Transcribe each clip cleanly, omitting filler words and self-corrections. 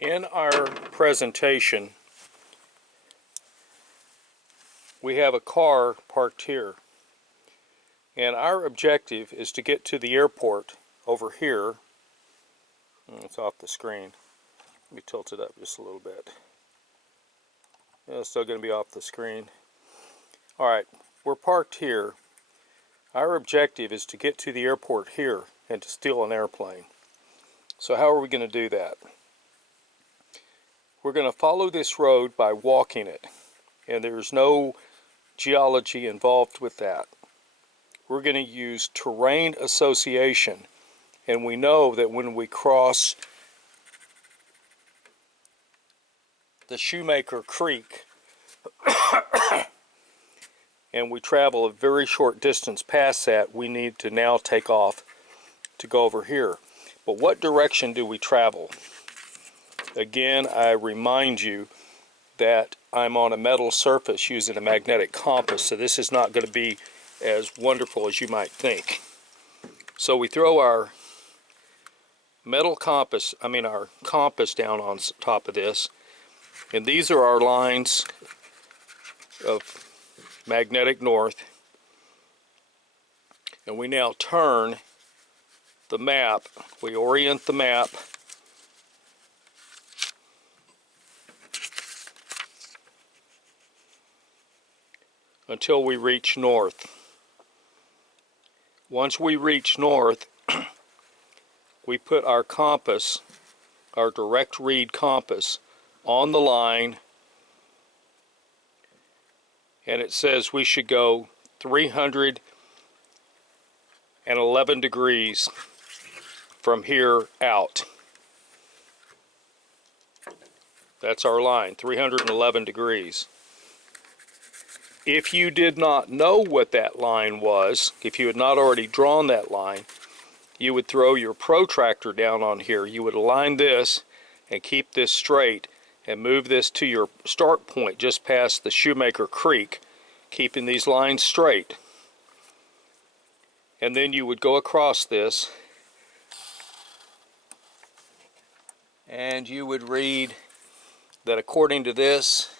In our presentation, we have a car parked here, and our objective is to get to the airport over here. It's off the screen. Let me tilt it up just a little bit. It's still going to be off the screen. Alright, we're parked here. Our objective is to get to the airport here and to steal an airplane. So how are we going to do that? We're going to follow this road by walking it, and there's no geology involved with that. We're going to use terrain association, and we know that when we cross the Shoemaker Creek and we travel a very short distance past that, we need to now take off to go over here. But what direction do we travel? Again, I remind you that I'm on a metal surface using a magnetic compass, so this is not going to be as wonderful as you might think. So we throw our metal compass, our compass down on top of this, and these are our lines of magnetic north. And we now turn the map, we orient the map until we reach north. Once we reach north, we put our compass, our direct read compass, on the line, and it says we should go 311 degrees from here out. That's our line, 311 degrees. If you did not know what that line was, if you had not already drawn that line, you would throw your protractor down on here. You would align this and keep this straight and move this to your start point just past the Shoemaker Creek, keeping these lines straight. And then you would go across this and you would read that according to this,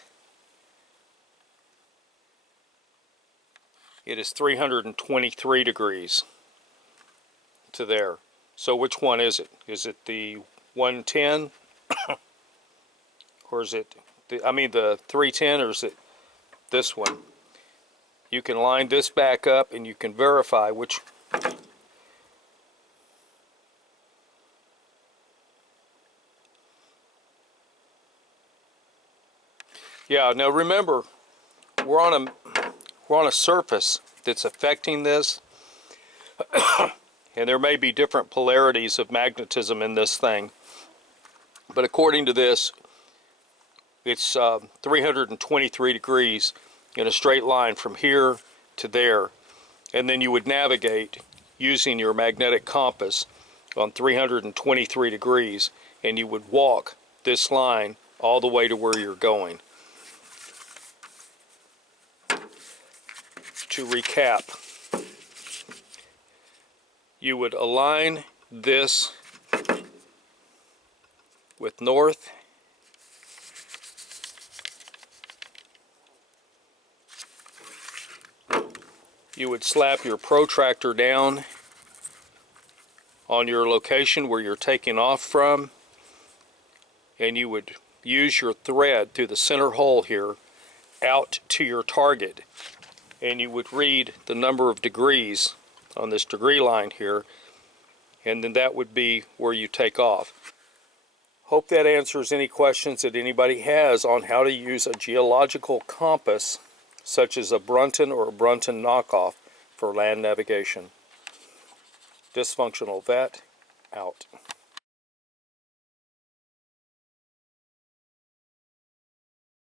it is 323 degrees to there. So which one is it? Is it the 110? Or is it the 310, or is it this one? You can line this back up and you can verify which. Yeah, now remember, we're on a surface that's affecting this, and there may be different polarities of magnetism in this thing, but according to this, it's 323 degrees in a straight line from here to there, and then you would navigate using your magnetic compass on 323 degrees, and you would walk this line all the way to where you're going. To recap, you would align this with north, you would slap your protractor down on your location where you're taking off from, and you would use your thread through the center hole here out to your target, and you would read the number of degrees on this degree line here, and then that would be where you take off. Hope that answers any questions that anybody has on how to use a geological compass such as a Brunton or a Brunton knockoff for land navigation. Dysfunctional Vet, out.